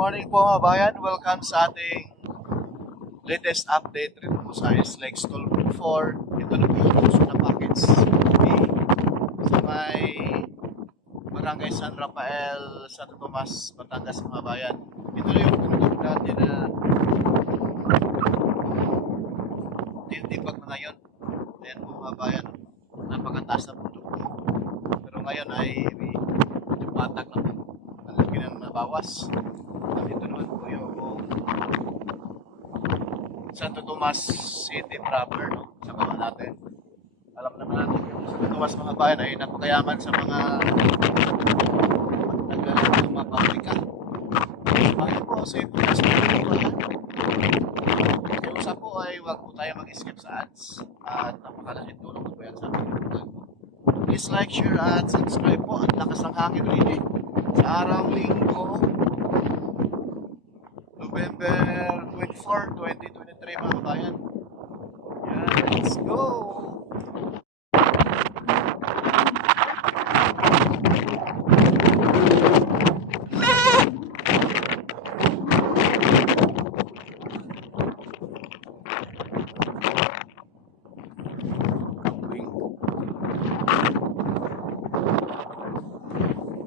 morning po mga bayan. Welcome sa ating latest update rin po sa SLEX Tollbrook 4. Ito na po yung puso na package sa may Barangay San Rafael, Santo Tomas, Batangas mga bayan. Ito na yung bundok natin na titipag na ngayon. Ayan po mga bayan, napakataas na bundok po. Pero ngayon ay medyo patag na po. Malaki ng nabawas. At ito naman po yung Santo Tomas City proper, no? Sa baba natin. Alam naman natin yung Santo Tomas mga bayan ay napakayaman sa mga naglalang ng mga pabrika. Bakit po sa ito na sa mga yung usa po ay huwag po tayo mag-skip sa ads at napakalaking tulong po yan sa ating vlog. Please like, share at subscribe po. Ang lakas ng hangin rin sa araw linggo November 24, 2023 mga bayan. Yan, let's go!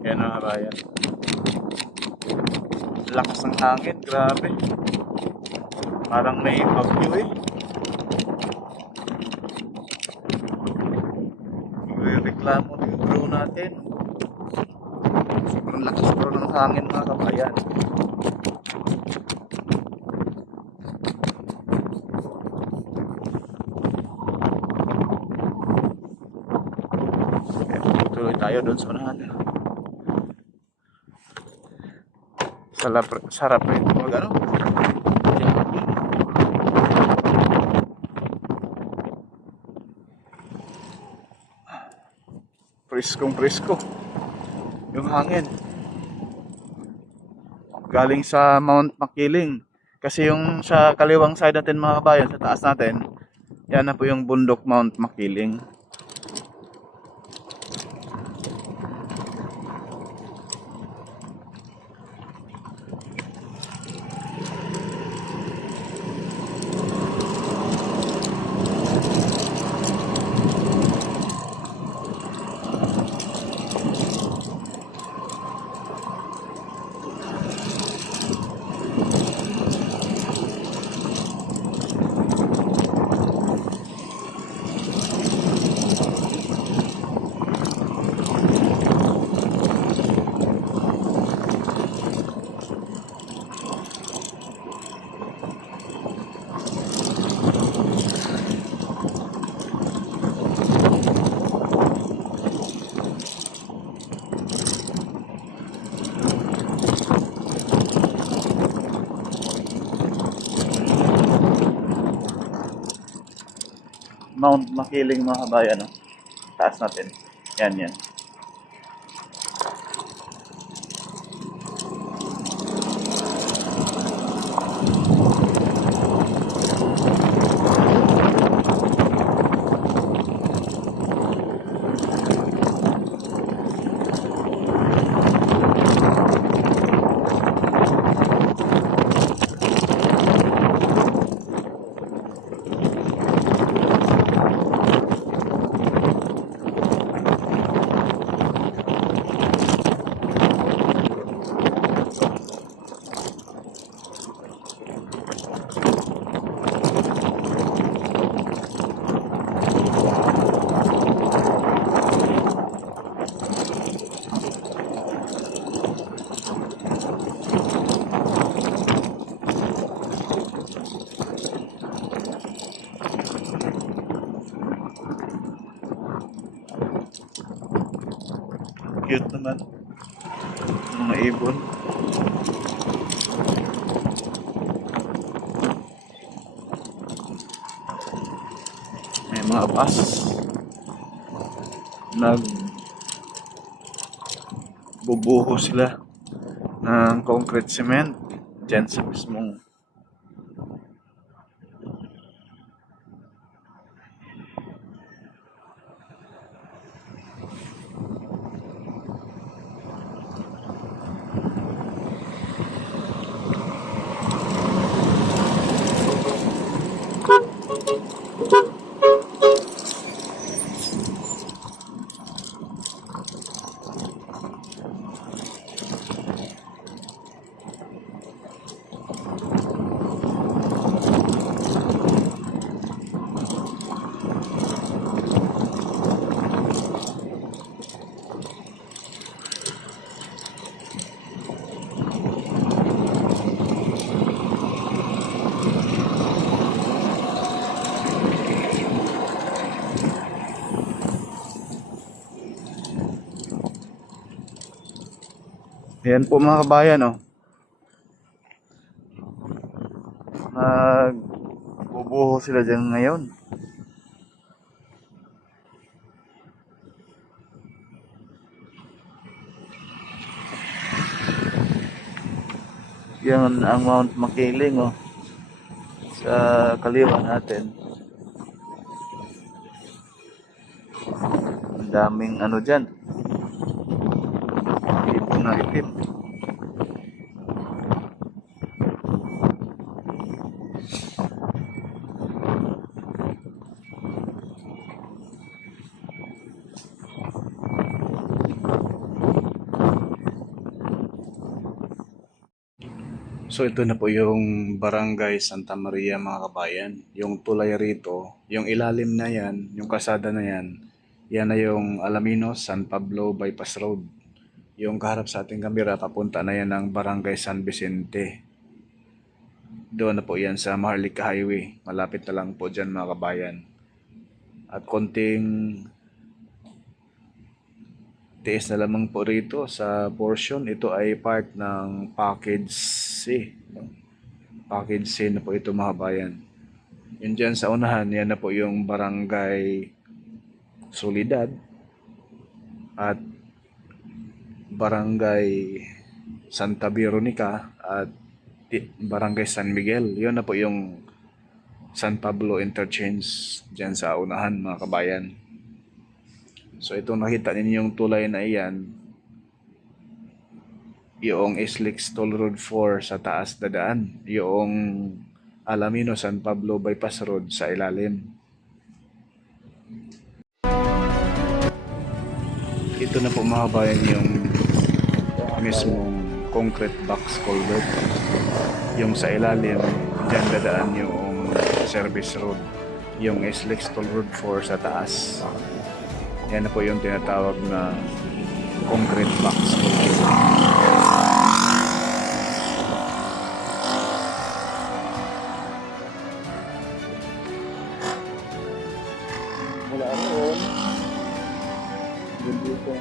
Yan mga bayan. Lakas ng hangin, grabe. Parang may bagyo eh. Reklamo yung crew natin. Sobrang lakas bro ng hangin mga kabayan. Tuloy tayo doon sa unahan. Sarap rin mag ano. Presko yung hangin galing sa Mount Makiling, kasi yung sa kaliwang side natin mga kabayan, sa taas natin, yan na po yung bundok Mount Makiling. Mount Makiling mga kabayan, no? Taas natin. Yan. Cute naman mga ibon. May mga bus nagbubuho sila ng concrete cement dyan sa mismong Ayan po mga kabayan, oh. Nagbubuho sila dyan ngayon. Yan ang Mount Makiling, oh. Sa kaliwa natin. Ang daming ano dyan. Itim na itim. So ito na po yung Barangay Santa Maria mga kabayan. Yung tulay rito, yung ilalim na yan, yung kalsada na yan, yan na yung Alaminos San Pablo Bypass Road. Yung kaharap sa ating kamera, papunta na yan ng Barangay San Vicente. Doon na po yan sa Maharlika Highway. Malapit na lang po dyan mga kabayan. At konting tiis na lamang po rito sa portion. Ito ay part ng Package C. Package C na po ito mga kabayan. Yun dyan sa unahan, yan na po yung Barangay Solidad at Barangay Santa Veronica at Barangay San Miguel. Yun na po yung San Pablo Interchange dyan sa unahan mga kabayan. So itong nakita ninyong tulay na iyan, yung SLEX Toll Road 4 sa taas dadaan, yung Alamino San Pablo Bypass Road sa ilalim. Ito na po mga kabayan yung mismong concrete box culvert. Yung sa ilalim, dyan dadaan yung service road, yung SLEX Toll Road 4 sa taas. Yan na po yung tinatawag na concrete box culvert. Mula roon, dito.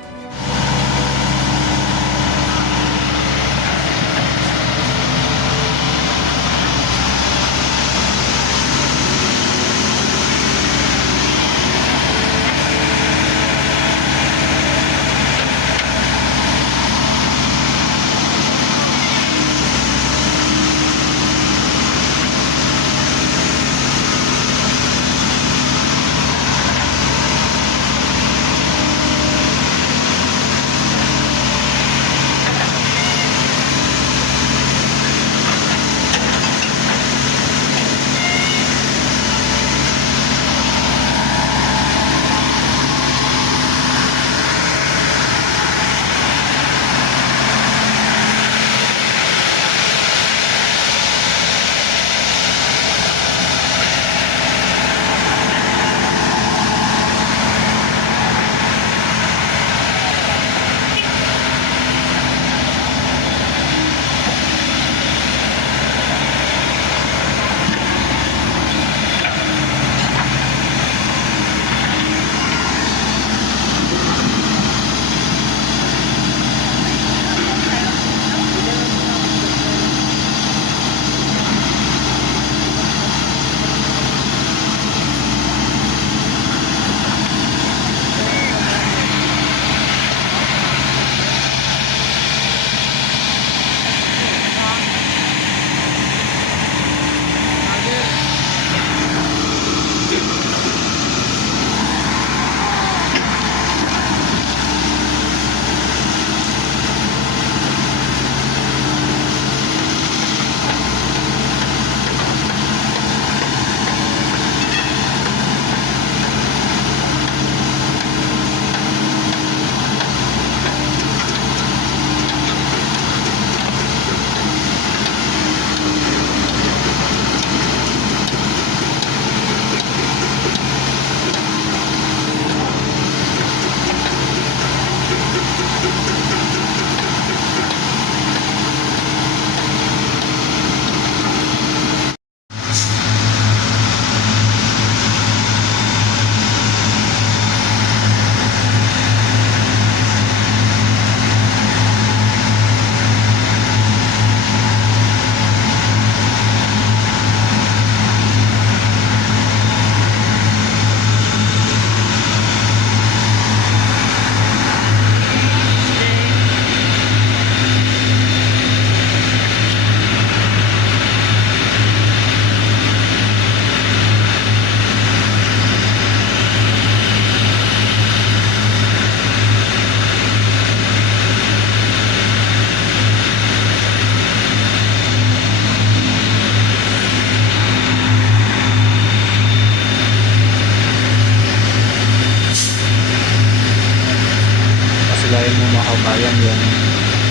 supply mo mga kabayan yung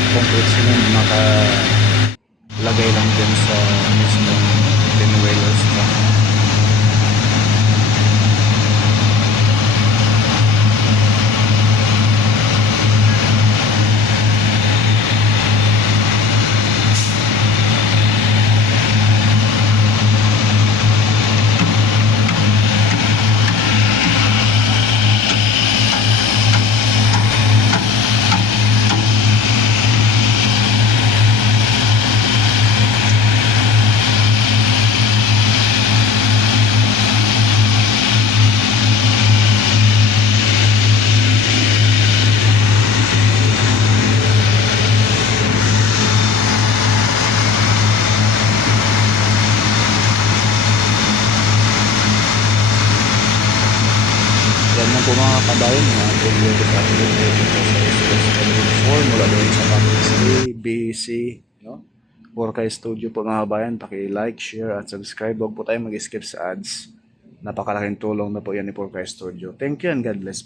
concrete cement makalagay lang din sa mismong pinwheeler stock. Yan lang po mga kabayan, mga video ko sa ating dito sa SSW4 mula doon sa package A, B, C, no? Porkay Studio po mga kabayan, paki-like, share at subscribe. Huwag po tayo mag-skip sa ads. Napakalaking tulong na po yan ni Porkay Studio. Thank you and God bless.